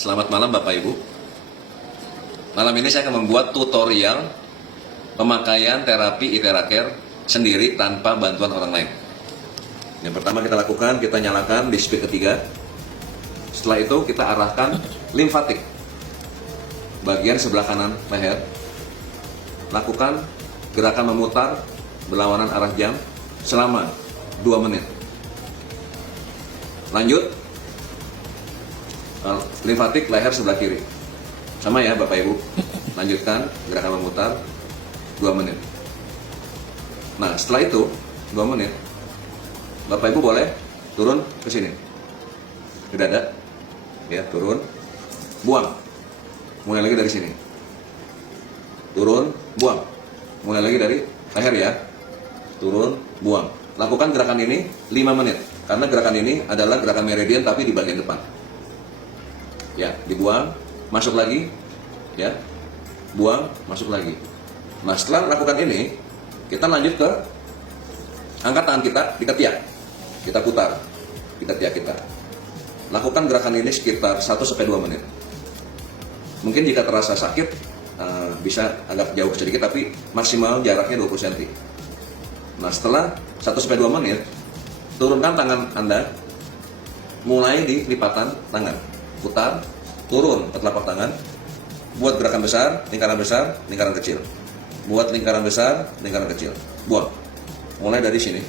Selamat malam Bapak Ibu. Malam ini saya akan membuat tutorial pemakaian terapi Iteracare sendiri tanpa bantuan orang lain. Yang pertama kita lakukan, kita nyalakan di speed ketiga. Setelah itu kita arahkan limfatik bagian sebelah kanan leher. Lakukan gerakan memutar berlawanan arah jam selama 2 menit. Lanjut, limfatik leher sebelah kiri. Sama ya Bapak Ibu. Lanjutkan gerakan memutar 2 menit. Nah, setelah itu 2 menit, Bapak Ibu boleh turun ke sini. Ke dada. Ya, turun. Buang. Mulai lagi dari sini. Turun, buang. Mulai lagi dari leher ya. Turun, buang. Lakukan gerakan ini 5 menit. Karena gerakan ini adalah gerakan meridian tapi di bagian depan. Ya, dibuang, masuk lagi, ya, buang, masuk lagi. Nah, setelah lakukan ini, kita lanjut ke angkat tangan kita di ketiak, kita putar di ketiak kita. Lakukan gerakan ini sekitar 1-2 menit. Mungkin jika terasa sakit, bisa agak jauh sedikit, tapi maksimal jaraknya 20 cm. Nah, setelah 1-2 menit, turunkan tangan Anda, mulai di lipatan tangan. Putar, turun ke telapak tangan, buat gerakan besar, lingkaran kecil. Buat lingkaran besar, lingkaran kecil. Buang. Mulai dari sini,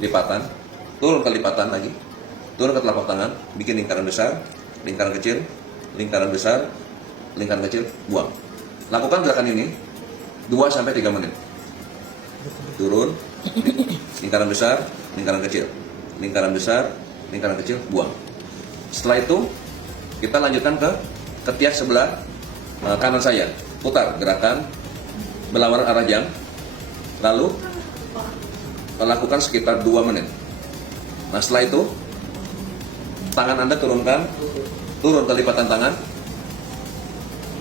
lipatan, turun ke lipatan lagi, turun ke telapak tangan, bikin lingkaran besar, lingkaran kecil, lingkaran besar, lingkaran kecil, buang. Lakukan gerakan ini 2-3 menit. Turun, lingkaran besar, lingkaran kecil, lingkaran besar, lingkaran kecil, buang. Setelah itu kita lanjutkan ke ketiak sebelah kanan saya. Putar gerakan berlawanan arah jam. Lalu lakukan sekitar 2 menit. Nah, setelah itu tangan Anda turunkan, turun ke lipatan tangan,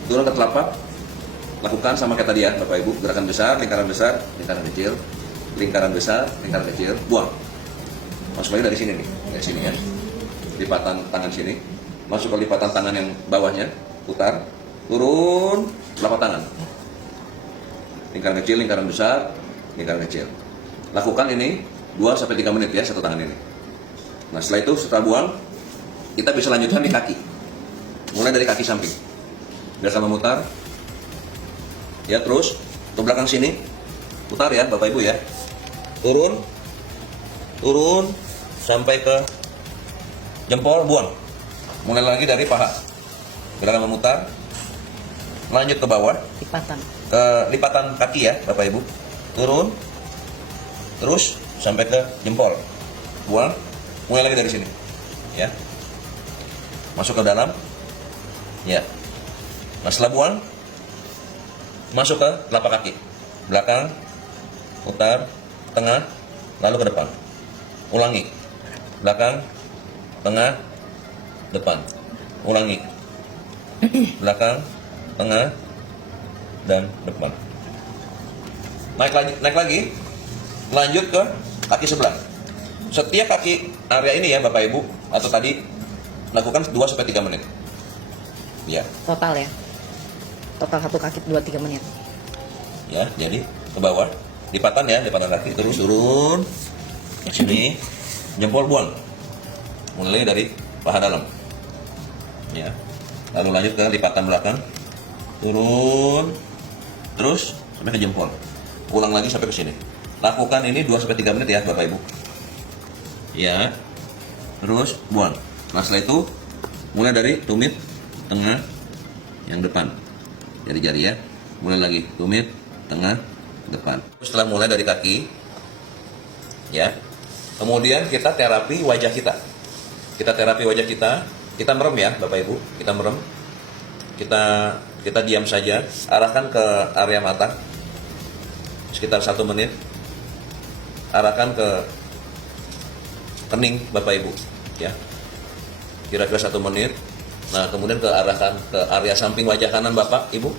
turun ke telapak. Lakukan sama kayak tadi ya Bapak Ibu, gerakan besar, lingkaran kecil, lingkaran besar, lingkaran kecil, buang. Masuk lagi dari sini nih, dari sini ya. Lipatan tangan sini, masuk ke lipatan tangan yang bawahnya, putar, turun, telapak tangan. Lingkaran kecil, lingkaran besar, lingkaran kecil. Lakukan ini 2-3 menit ya, satu tangan ini. Nah, setelah itu, setelah buang, kita bisa lanjutkan di kaki. Mulai dari kaki samping. Gerakan memutar. Ya, terus ke belakang sini. Putar ya, Bapak Ibu ya. Turun. Turun sampai ke jempol, buang. Mulai lagi dari paha. Gerakan memutar. Lanjut ke bawah. Lipatan. Ke lipatan kaki ya, Bapak Ibu. Turun. Terus sampai ke jempol. Buang. Mulai lagi dari sini. Ya. Masuk ke dalam. Ya. Nah, setelah buang, masuk ke telapak kaki. Belakang, putar, tengah, lalu ke depan. Ulangi. Belakang, tengah, depan. Ulangi. Belakang, tengah, dan depan. Naik lagi. Lanjut ke kaki sebelah. Setiap kaki area ini ya Bapak Ibu, atau tadi lakukan 2-3 menit. Ya. Total ya. Total satu kaki 2-3 menit. Ya, jadi ke bawah. Lipatan ya, lipatan kaki terus turun. Sini. Jempol buang. Mulai dari paha dalam. Ya. Lalu lanjut ke lipatan belakang. Turun. Terus sampai ke jempol. Ulang lagi sampai ke sini. Lakukan ini 2-3 menit ya Bapak Ibu. Ya. Terus buang. Nah, setelah itu mulai dari tumit tengah yang depan. Jari-jari ya. Mulai lagi tumit tengah depan. Setelah mulai dari kaki ya. Kemudian kita terapi wajah kita. Kita terapi wajah kita. Kita merem ya Bapak Ibu. Kita merem. Kita diam saja. Arahkan ke area mata. Sekitar 1 menit. Arahkan ke kening Bapak Ibu ya. Kira-kira 1 menit. Nah, kemudian arahkan ke area samping wajah kanan Bapak Ibu.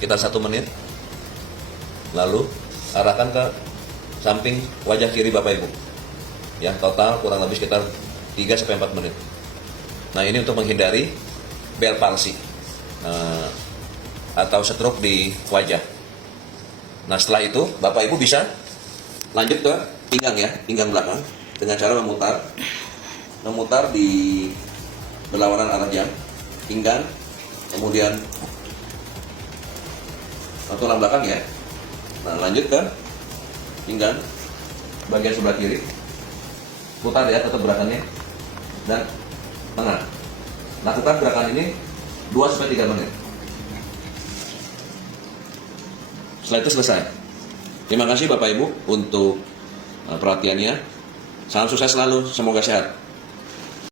Sekitar 1 menit. Lalu arahkan ke samping wajah kiri Bapak Ibu. Ya, total kurang lebih sekitar 3-4 menit. Nah, ini untuk menghindari Bell palsy atau stroke di wajah. Nah setelah itu Bapak Ibu bisa lanjut ke pinggang ya, pinggang belakang dengan cara memutar di berlawanan arah jam, pinggang, kemudian tulang belakang ya. Nah lanjut ke pinggang bagian sebelah kiri, putar ya tetap gerakannya, dan tengah. Lakukan gerakan ini 2-3 menit. Setelah itu selesai. Terima kasih Bapak Ibu untuk perhatiannya. Salam sukses selalu, semoga sehat.